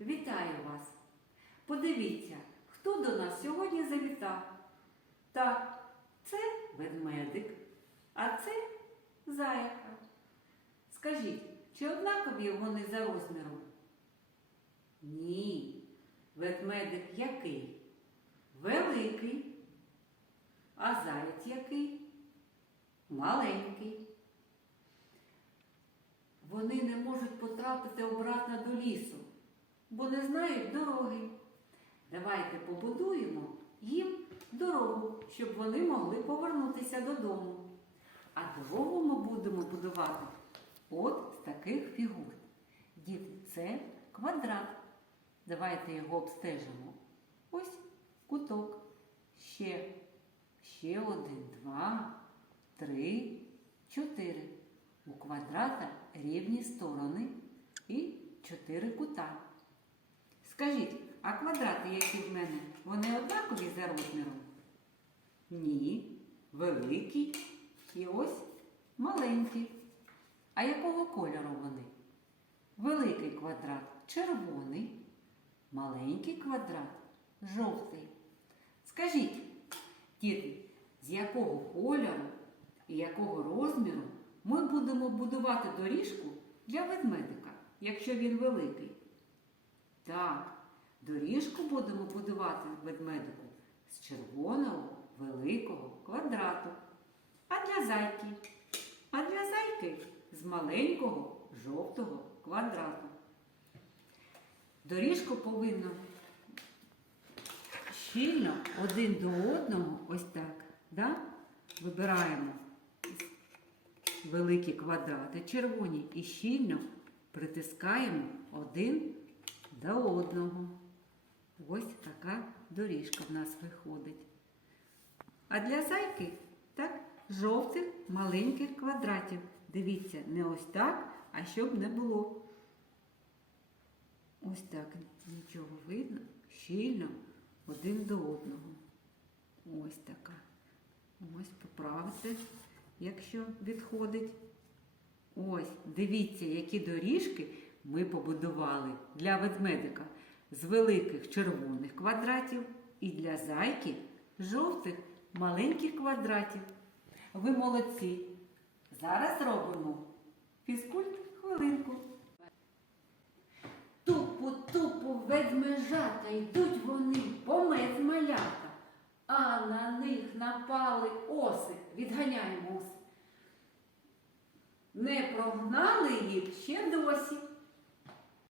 Вітаю вас! Подивіться, хто до нас сьогодні завітав. Так, це ведмедик, а це зайка. Скажіть, чи однакові вони за розміром? Ні. Ведмедик який? Великий. А заєць який? Маленький. Вони не можуть потрапити обратно до лісу, бо не знають дороги. Давайте побудуємо їм дорогу, щоб вони могли повернутися додому. А дорогу ми будемо будувати от з таких фігур. Діти, це квадрат. Давайте його обстежимо. Ось куток. Ще, ще один, два, три, чотири. У квадрата рівні сторони і чотири кута. Скажіть, а квадрати, які в мене, вони однакові за розміром? Ні, великі і ось маленькі. А якого кольору вони? Великий квадрат червоний, маленький квадрат жовтий. Скажіть, діти, з якого кольору і якого розміру ми будемо будувати доріжку для ведмедика, якщо він великий? Так, доріжку будемо будувати ведмедику з червоного великого квадрату. А для зайки? А для зайки з маленького жовтого квадрату. Доріжку повинно щільно один до одного, ось так, да? вибираємо великі квадрати червоні і щільно притискаємо один до одного. Ось така доріжка в нас виходить. А для зайки так, жовтих маленьких квадратів. Дивіться, не ось так, а щоб не було. Ось так нічого видно, щільно один до одного. Ось така. Ось поправити, якщо відходить. Ось, дивіться, які доріжки ми побудували для ведмедика з великих червоних квадратів і для зайки жовтих маленьких квадратів. Ви молодці. Зараз робимо фізкульт хвилинку. Тупу-тупу ведмежата йдуть вони помець малята, а на них напали оси. Відганяємо оси. Не прогнали їх ще досі,